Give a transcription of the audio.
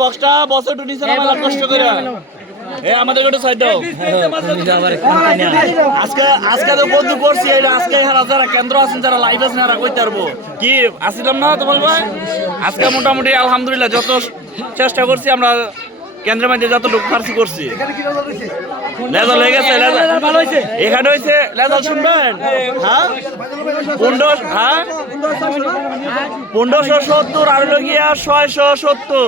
বক্সটা বসে একটু নিচে নামাইলা কষ্ট করে আমাদের একটু সাইড দাও। আজকে তো বন্ধু করছি এটা আজকে যারা কেন্দ্র আছেন যারা লাইভ আছেন যারা কইতে পারবো কি আসিলাম না তোমার ভাই আজকে মোটামুটি আলহামদুলিল্লাহ যত চেষ্টা করছি আমরা কেন্দ্রের মধ্যে যতটুকু ফার্সি করছি লেজাল হয়ে গেছে এখানে হয়েছে লেজাল শুনবেন হ্যাঁ 1570 আর হলো গিয়া 670